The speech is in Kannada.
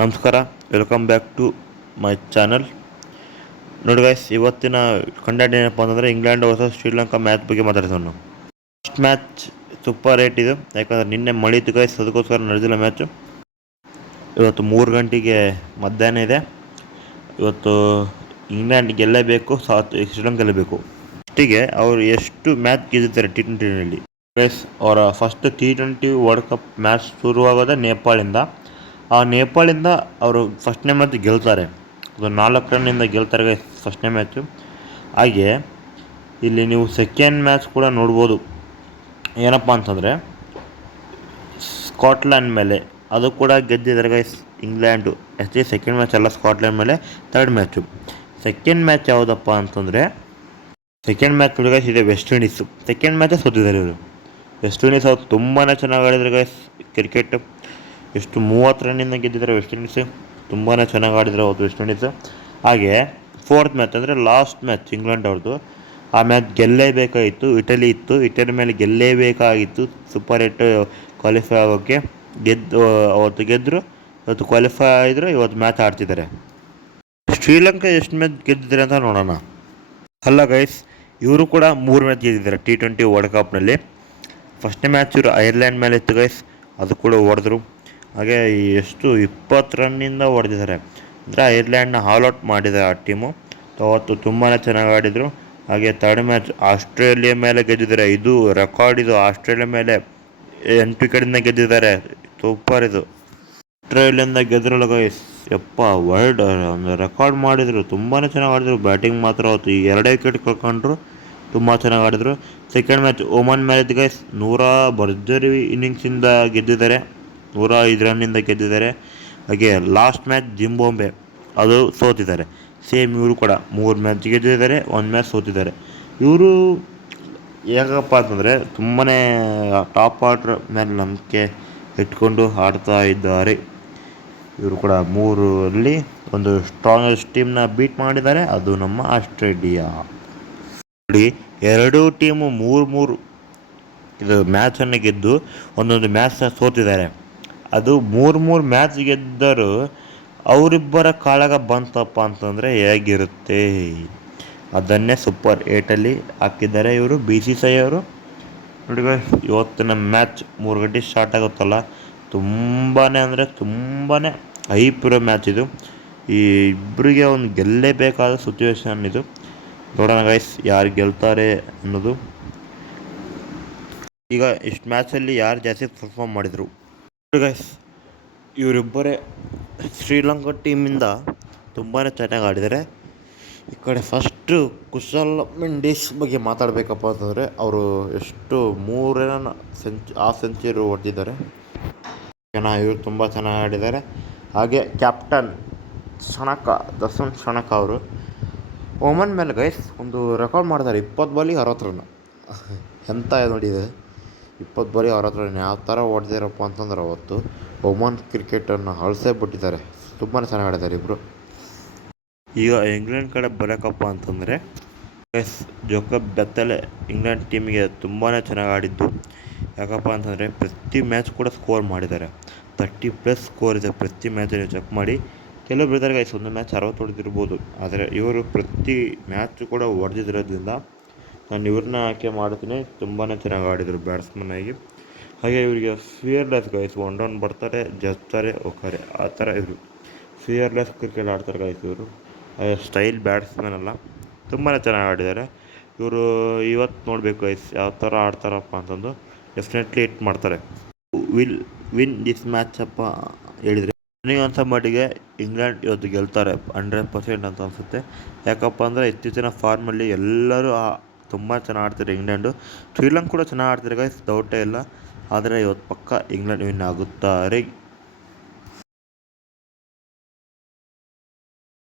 ನಮಸ್ಕಾರ, welcome back to my channel. ನೋಡಿ ಗೈಸ್, ಇವತ್ತಿನ ಕಂಟೆಂಟ್ ಏನಪ್ಪ ಅಂತಂದರೆ ಇಂಗ್ಲೆಂಡ್ ವರ್ಸಸ್ ಶ್ರೀಲಂಕಾ ಮ್ಯಾಚ್ ಬಗ್ಗೆ ಮಾತಾಡ್ತೀವಿ ನಾವು. ಫಸ್ಟ್ ಮ್ಯಾಚ್ ಸೂಪರ್ ರೇಟ್ ಇದು, ಯಾಕಂದರೆ ನಿನ್ನೆ ಮಳಿತು ಗೈಸ್, ಅದಕ್ಕೋಸ್ಕರ ನಡೆದಿಲ್ಲ ಮ್ಯಾಚು. ಇವತ್ತು 3 ಗಂಟೆಗೆ ಮಧ್ಯಾಹ್ನ ಇದೆ. ಇವತ್ತು ಇಂಗ್ಲೆಂಡ್ ಗೆಲ್ಲಬೇಕು, ಶ್ರೀಲಂಕಾ ಗೆಲ್ಲಬೇಕು. ಫಸ್ಟಿಗೆ ಅವರು ಎಷ್ಟು ಮ್ಯಾಚ್ ಗೆದ್ದಿದ್ದಾರೆ T20ನಲ್ಲಿ ಗೈಸ್. ಅವರ first T20 world cup match ಶುರುವಾಗೋದೇ ನೇಪಾಳಿಂದ. ಆ ನೇಪಾಳಿಂದ ಅವರು ಫಸ್ಟ್ನೇ ಮ್ಯಾಚ್ ಗೆಲ್ತಾರೆ. ಅದು 4 ರನ್ನಿಂದ ಗೆಲ್ತಾರೆ ಗೈಸ್ ಫಸ್ಟ್ನೇ ಮ್ಯಾಚು. ಹಾಗೆ ಇಲ್ಲಿ ನೀವು ಸೆಕೆಂಡ್ ಮ್ಯಾಚ್ ಕೂಡ ನೋಡ್ಬೋದು. ಏನಪ್ಪ ಅಂತಂದರೆ ಸ್ಕಾಟ್ಲ್ಯಾಂಡ್ ಮೇಲೆ ಅದು ಕೂಡ ಗೆದ್ದಿದ್ದಾರೆ guys England. Actually second match ಅಲ್ಲ, ಸ್ಕಾಟ್ಲ್ಯಾಂಡ್ ಮೇಲೆ ಥರ್ಡ್ ಮ್ಯಾಚು. ಸೆಕೆಂಡ್ ಮ್ಯಾಚ್ ಯಾವುದಪ್ಪ ಅಂತಂದರೆ ಸೆಕೆಂಡ್ ಮ್ಯಾಚ್ ನೋಡಿ ಗೈಸ್, ಇದೆ ವೆಸ್ಟ್ ಇಂಡೀಸು. ಸೆಕೆಂಡ್ ಮ್ಯಾಚೇ ಸೋತಿದ್ದಾರೆ ಇವರು. ವೆಸ್ಟ್ ಇಂಡೀಸ್ ಅವ್ರು ತುಂಬಾ ಚೆನ್ನಾಗಿ ಆಡಿದ್ರು ಗೈಸ್ ಕ್ರಿಕೆಟ್. ಎಷ್ಟು 30 ರನ್ನಿಂದ ಗೆದ್ದಿದ್ದಾರೆ ವೆಸ್ಟ್ ಇಂಡೀಸು. ತುಂಬಾ ಚೆನ್ನಾಗಿ ಆಡಿದ್ರು ಅವತ್ತು ವೆಸ್ಟ್ ಇಂಡೀಸು. ಹಾಗೆ ಫೋರ್ತ್ ಮ್ಯಾಚ್ ಅಂದರೆ ಲಾಸ್ಟ್ ಮ್ಯಾಚ್ ಇಂಗ್ಲೆಂಡ್ ಅವ್ರದ್ದು. ಆ ಮ್ಯಾಚ್ ಗೆಲ್ಲೇಬೇಕಾಗಿತ್ತು. ಇಟಲಿ ಇತ್ತು, ಇಟಲಿ ಮೇಲೆ ಗೆಲ್ಲೇಬೇಕಾಗಿತ್ತು ಸೂಪರ್ 8 ಕ್ವಾಲಿಫೈ ಆಗೋಕ್ಕೆ. ಅವತ್ತು ಗೆದ್ದರು, ಇವತ್ತು ಕ್ವಾಲಿಫೈ ಆಗಿದ್ರು, ಇವತ್ತು ಮ್ಯಾಚ್ ಆಡ್ತಿದ್ದಾರೆ. ಶ್ರೀಲಂಕಾ ಎಷ್ಟು ಮ್ಯಾಚ್ ಗೆದ್ದಿದ್ದಾರೆ ಅಂತ ನೋಡೋಣ. ಅಲ್ಲ ಗೈಸ್, ಇವರು ಕೂಡ 3 ಮ್ಯಾಚ್ ಗೆದ್ದಿದ್ದಾರೆ T20 ವರ್ಲ್ಡ್ ಕಪ್ನಲ್ಲಿ. ಫಸ್ಟ್ನೇ ಮ್ಯಾಚ್ ಇವರು ಐರ್ಲ್ಯಾಂಡ್ ಮೇಲೆ ಇತ್ತು ಗೈಸ್, ಅದು ಕೂಡ ಹೊಡೆದ್ರು. ಹಾಗೆ ಎಷ್ಟು 20 ರನ್ನಿಂದ ಹೊಡೆದಿದ್ದಾರೆ. ಅಂದರೆ ಐರ್ಲ್ಯಾಂಡ್ನ ಆಲ್ಔಟ್ ಮಾಡಿದ್ದಾರೆ ಆ ಟೀಮು. ಅವತ್ತು ತುಂಬಾ ಚೆನ್ನಾಗಿ ಆಡಿದರು. ಹಾಗೆ ಥರ್ಡ್ ಮ್ಯಾಚ್ ಆಸ್ಟ್ರೇಲಿಯಾ ಮೇಲೆ ಗೆದ್ದಿದ್ದಾರೆ. ಇದು ರೆಕಾರ್ಡ್, ಇದು ಆಸ್ಟ್ರೇಲಿಯಾ ಮೇಲೆ 8 ವಿಕೆಟಿಂದ ಗೆದ್ದಿದ್ದಾರೆ. ಸೂಪರ್ ಇದು. ಆಸ್ಟ್ರೇಲಿಯಿಂದ ಗೆದ್ರಲ್ಲ ಗೈಸ್, ಯಪ್ಪ ವರ್ಲ್ಡ್ ಒಂದು ರೆಕಾರ್ಡ್ ಮಾಡಿದರು. ತುಂಬಾ ಚೆನ್ನಾಗಿ ಆಡಿದ್ರು. ಬ್ಯಾಟಿಂಗ್ ಮಾತ್ರ ಅವತ್ತು 2 ವಿಕೆಟ್ ಕಳ್ಕೊಂಡ್ರು. ತುಂಬ ಚೆನ್ನಾಗಿ ಆಡಿದ್ರು. ಸೆಕೆಂಡ್ ಮ್ಯಾಚ್ ಓಮನ್ ಮೇಲೆ ಇತ್ತು ಗೈಸ್. ಭರ್ಜರಿ ಇನ್ನಿಂಗ್ಸಿಂದ ಗೆದ್ದಿದ್ದಾರೆ. 105 ರನ್ನಿಂದ ಗೆದ್ದಿದ್ದಾರೆ. ಹಾಗೆ ಲಾಸ್ಟ್ ಮ್ಯಾಚ್ ಜಿಂಬಾಬ್ವೆ, ಅದು ಸೋತಿದ್ದಾರೆ. ಸೇಮ್ ಇವರು ಕೂಡ 3 ಮ್ಯಾಚ್ ಗೆದ್ದಿದ್ದಾರೆ, 1 ಮ್ಯಾಚ್ ಸೋತಿದ್ದಾರೆ. ಇವರು ಹೇಗಪ್ಪ ಅಂತಂದರೆ ತುಂಬಾ ಟಾಪ್ ಆರ್ಡ್ರ್ ಮೇಲೆ ನಂಬಿಕೆ ಇಟ್ಕೊಂಡು ಆಡ್ತಾ ಇದ್ದಾರೆ. ಇವರು ಕೂಡ 3ರಲ್ಲಿ ಒಂದು ಸ್ಟ್ರಾಂಗೆಸ್ಟ್ ಟೀಮ್ನ ಬೀಟ್ ಮಾಡಿದ್ದಾರೆ, ಅದು ನಮ್ಮ ಆಸ್ಟ್ರೇಲಿಯಾ. ನೋಡಿ, 2 ಟೀಮು 3 ಇದು ಮ್ಯಾಚನ್ನು ಗೆದ್ದು ಒಂದೊಂದು ಮ್ಯಾಚನ್ನ ಸೋತಿದ್ದಾರೆ. ಅದು 3 ಮ್ಯಾಚ್ ಗೆದ್ದರು. ಅವರಿಬ್ಬರ ಕಾಳಗ ಬಂತಪ್ಪ ಅಂತಂದರೆ ಹೇಗಿರುತ್ತೆ, ಅದನ್ನೇ ಸೂಪರ್ 8ಅಲ್ಲಿ ಹಾಕಿದ್ದಾರೆ ಇವರು BCCI ಅವರು. ನೋಡಿ ಇವತ್ತಿನ ಮ್ಯಾಚ್ 3 ಗಂಟೆ ಸ್ಟಾರ್ಟ್ ಆಗುತ್ತಲ್ಲ, ತುಂಬಾ ಅಂದರೆ ತುಂಬಾ ಹೈಪ್ ಇರೋ ಮ್ಯಾಚ್ ಇದು. ಈ ಇಬ್ಬರಿಗೆ ಒಂದು ಗೆಲ್ಲೇಬೇಕಾದ ಸಿಚುವೇಶನ್ ಇದು. ನೋಡೋಣ ಗೈಸ್ ಯಾರು ಗೆಲ್ತಾರೆ ಅನ್ನೋದು. ಈಗ ಇಷ್ಟು ಮ್ಯಾಚಲ್ಲಿ ಯಾರು ಜಾಸ್ತಿ ಪರ್ಫಾರ್ಮ್ ಮಾಡಿದರು ಗೈಸ್, ಇವರಿಬ್ಬರೇ ಶ್ರೀಲಂಕಾ ಟೀಮಿಂದ ತುಂಬಾ ಚೆನ್ನಾಗಿ ಆಡಿದ್ದಾರೆ. ಈ ಕಡೆ ಫಸ್ಟು ಕುಶಲ್ ಮೆಂಡಿಸ್ ಬಗ್ಗೆ ಮಾತಾಡಬೇಕಪ್ಪ ಅಂತಂದರೆ ಅವರು ಎಷ್ಟು 3 ಹಾಫ್ ಸೆಂಚುರಿ ಹೊಡೆದಿದ್ದಾರೆ. ಇವರು ತುಂಬ ಚೆನ್ನಾಗಿ ಆಡಿದ್ದಾರೆ. ಹಾಗೆ ಕ್ಯಾಪ್ಟನ್ ದರ್ಶನ್ ಶಣಕ ಅವರು ಓಮನ್ ಮೇಲೆ ಗೈಸ್ ಒಂದು ರೆಕಾರ್ಡ್ ಮಾಡ್ತಾರೆ. 20 ಬಾಲಿಗೆ 60 ರನ್. ಎಂತ ನೋಡಿದೆ, 20 ಬಾಲಿಗೆ 60 ರನ್ ಯಾವ ಥರ ಹೊಡೆದಿರಪ್ಪ ಅಂತಂದ್ರೆ ಅವತ್ತು ಒಮನ್ ಕ್ರಿಕೆಟನ್ನು ಅಳಿಸೇ ಬಿಟ್ಟಿದ್ದಾರೆ. ತುಂಬಾ ಚೆನ್ನಾಗಿ ಆಡಿದ್ದಾರೆ ಇಬ್ಬರು. ಈಗ ಇಂಗ್ಲೆಂಡ್ ಕಡೆ ಬರೋಕಪ್ಪ ಅಂತಂದರೆ ಗೈಸ್, ಜೋಕೋಬ್ ಬೆತ್ತಲೆ ಇಂಗ್ಲೆಂಡ್ ಟೀಮಿಗೆ ತುಂಬಾ ಚೆನ್ನಾಗಿ ಆಡಿದ್ದು. ಯಾಕಪ್ಪ ಅಂತಂದರೆ ಪ್ರತಿ ಮ್ಯಾಚ್ ಕೂಡ ಸ್ಕೋರ್ ಮಾಡಿದ್ದಾರೆ. 30+ ಸ್ಕೋರ್ ಇದೆ ಪ್ರತಿ ಮ್ಯಾಚನ್ನು ಚೆಕ್ ಮಾಡಿ. ಕೆಲವೊಬ್ರು ಇದ್ದಾರೆ ಗೈಸ್, ಒಂದು ಮ್ಯಾಚ್ 60 ಹೊಡೆದಿರ್ಬೋದು, ಆದರೆ ಇವರು ಪ್ರತಿ ಮ್ಯಾಚು ಕೂಡ ಹೊಡೆದಿರೋದ್ರಿಂದ ನಾನು ಇವ್ರನ್ನ ಆಯ್ಕೆ ಮಾಡ್ತೀನಿ. ತುಂಬಾ ಚೆನ್ನಾಗಿ ಆಡಿದರು ಬ್ಯಾಟ್ಸ್ಮನ್ ಆಗಿ. ಹಾಗೆ ಇವರಿಗೆ ಫಿಯರ್ಲೆಸ್ ಗೈಸ್, 1 ಡೌನ್ ಬರ್ತಾರೆ, ಜಸ್ತಾರೆ, ಹೋಗ್ತಾರೆ, ಆ ಥರ ಇವರು ಫಿಯರ್ಲೆಸ್ ಕ್ರಿಕೆಟ್ ಆಡ್ತಾರೆ ಗೈಸ್ ಇವರು. ಸ್ಟೈಲ್ ಬ್ಯಾಟ್ಸ್ಮನ್ ಅಲ್ಲ, ತುಂಬಾ ಚೆನ್ನಾಗಿ ಆಡಿದ್ದಾರೆ ಇವರು. ಇವತ್ತು ನೋಡಬೇಕು ಗೈಸ್ ಯಾವ ಥರ ಆಡ್ತಾರಪ್ಪ ಅಂತಂದು. ಡೆಫಿನೆಟ್ಲಿ ಹಿಟ್ ಮಾಡ್ತಾರೆ. ವಿನ್ ದಿಸ್ ಮ್ಯಾಚ್ ಅಪ್ಪ ಹೇಳಿದರೆ ನನಗೆ ಅನ್ಸೋ ಮಟ್ಟಿಗೆ ಇಂಗ್ಲೆಂಡ್ ಇವತ್ತು ಗೆಲ್ತಾರೆ 100% ಅಂತ ಅನಿಸುತ್ತೆ. ಯಾಕಪ್ಪ ಅಂದರೆ ಇತ್ತೀಚಿನ ಫಾರ್ಮಲ್ಲಿ ಎಲ್ಲರೂ ತುಂಬ ಚೆನ್ನಾಗಿ ಆಡ್ತಾರೆ ಇಂಗ್ಲೆಂಡು. ಶ್ರೀಲಂಕಾ ಕೂಡ ಚೆನ್ನಾಗಿ ಆಡ್ತಾರೆ ಗೈಸ್, ಡೌಟೇ ಇಲ್ಲ. ಆದರೆ ಇವತ್ತು ಪಕ್ಕ ಇಂಗ್ಲೆಂಡ್ ವಿನ್ ಆಗುತ್ತಾರೆ.